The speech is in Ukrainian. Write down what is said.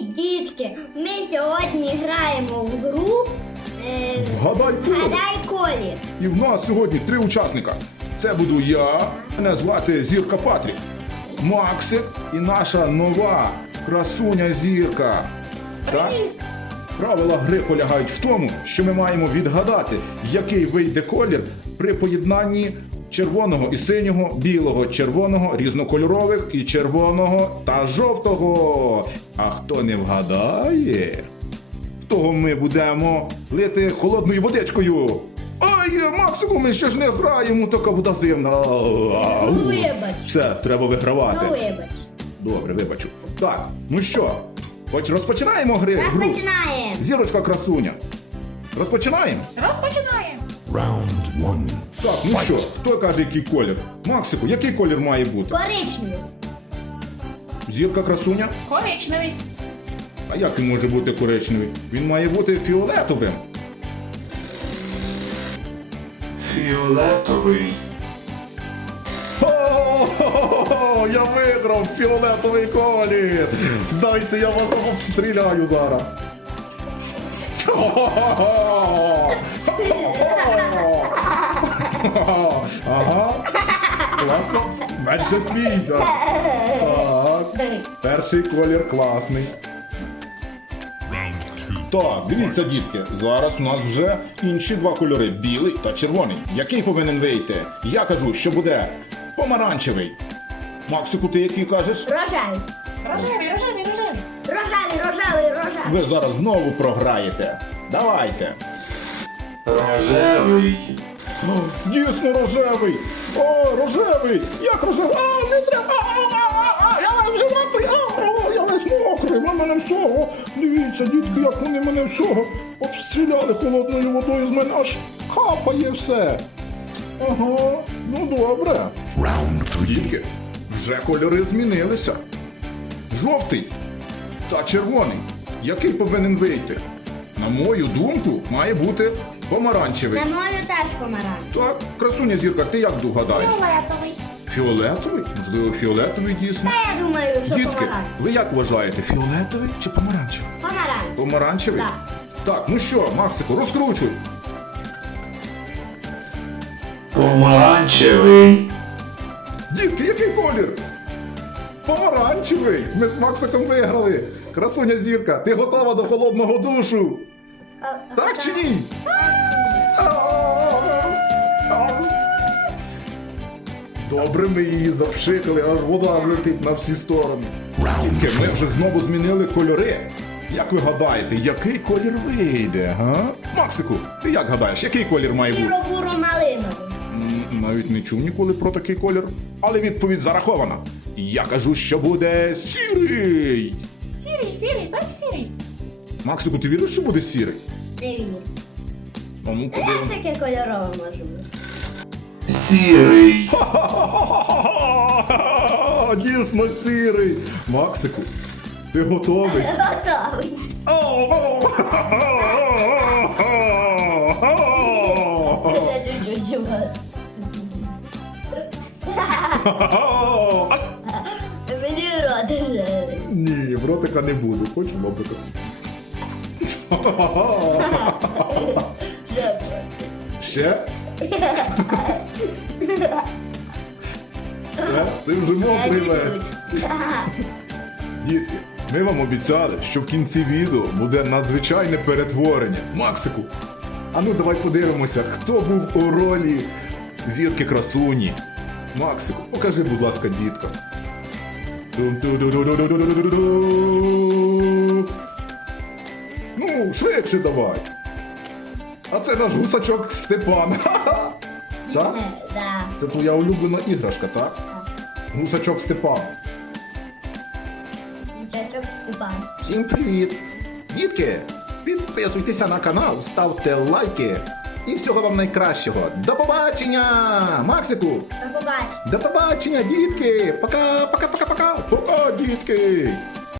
Дітки, ми сьогодні граємо в гру е... Гадай-Колі. Вгадай, колір. І в нас сьогодні три учасника. Це буду я, мене звати Зірка Патрік, Макси і наша нова красуня-зірка. Так? Правила гри полягають в тому, що ми маємо відгадати, який вийде колір при поєднанні. Червоного і синього, білого, червоного, різнокольорових і червоного та жовтого. А хто не вгадає, того ми будемо лити холодною водичкою. Ой, максимум, ми ще ж не граємо, така вода зимна. Вибач. Все, треба вигравати. Ну До вибач. Добре, вибачу. Так, ну що, хоч розпочинаємо гри? Починаємо! Зірочка красуня. Розпочинаємо. розпочинаємо. Round one. Так, ну Fight. що? Хто каже, який колір? Максику, який колір має бути? Коричневий. Зірка красуня. Коричневий. А як він може бути коричневий? Він має бути фіолетовим. Фіолетовий. О, Я виграв фіолетовий колір! Дайте, я вас обстріляю зараз! О-о-о-о-о! ага, Класно? Берше Так, Перший колір класний. Так, дивіться, дітки. Зараз у нас вже інші два кольори. Білий та червоний. Який повинен вийти? Я кажу, що буде помаранчевий. Максику, ти який кажеш? Рожевий. Рожевий, рожевий, рожевий. Рожевий, рожевий, рожай. Ви зараз знову програєте. Давайте. Рожевий. Дійсно рожевий! О, рожевий! Як рожевий? А, не треба! Я весь мокрий, в мене всього. Дивіться, дітки, як вони мене всього обстріляли холодною водою з мене аж капає все. Ага, ну добре. Раунд Дітки, Вже кольори змінилися. Жовтий та червоний. Який повинен вийти? На мою думку, має бути помаранчевий. На а, помаран, так, красуня зірка, ти як догадаєш? Фіолетовий. Фіолетовий. Можливо Фіолетовий? Дійсно. Та я думаю, дійсно? Дітки, помаран, Ви як вважаєте, фіолетовий чи помаран, помаран, помаранчевий? Помаранчевий. Да. Помаранчевий? Так, ну що, Максику, розкручуй. Помаранчевий. Дітки, який колір? Помаранчевий! Ми з Максиком виграли. Красуня зірка, ти готова до холодного душу. А, так, так чи ні? Добре, ми її запшикали, аж вода влетить на всі сторони. Тільки ми вже знову змінили кольори. Як ви гадаєте, який колір вийде? А? Максику, ти як гадаєш, який колір має бути? Буро-буро ромалину. Навіть не чув ніколи про такий колір. Але відповідь зарахована. Я кажу, що буде сірий. Сірий, сірий, так сірий. Максику, ти віриш, що буде сірий? сірий. А як таке кольорове може бути? Сірий! Максику, ти готовий? Готовий. Ха-ха. Ні, в ротика не буду. Хочемо бути. Ще Ще? Yeah. Yeah. Ти вже мов биле! Дітки, ми вам обіцяли, що в кінці відео буде надзвичайне перетворення. Максику! А ну давай подивимося, хто був у ролі зірки-красуні. Максику, покажи, будь ласка, дітка. Ну, швидше давай. А це наш гусачок Ха-ха-ха. Yeah. Це игрушку, так? Це yeah. твоя ну, улюблена іграшка, так? Гусачок Степан. Гусачок yeah, Степан. Yeah, yeah, yeah, yeah. Всім привіт. Дітки. Підписуйтеся на канал, ставте лайки. І всього вам найкращого. До побачення! Максику! До побачення. До побачення, дітки! Пока-пока-пока-пока! Пока, пока, пока, пока. пока дітки!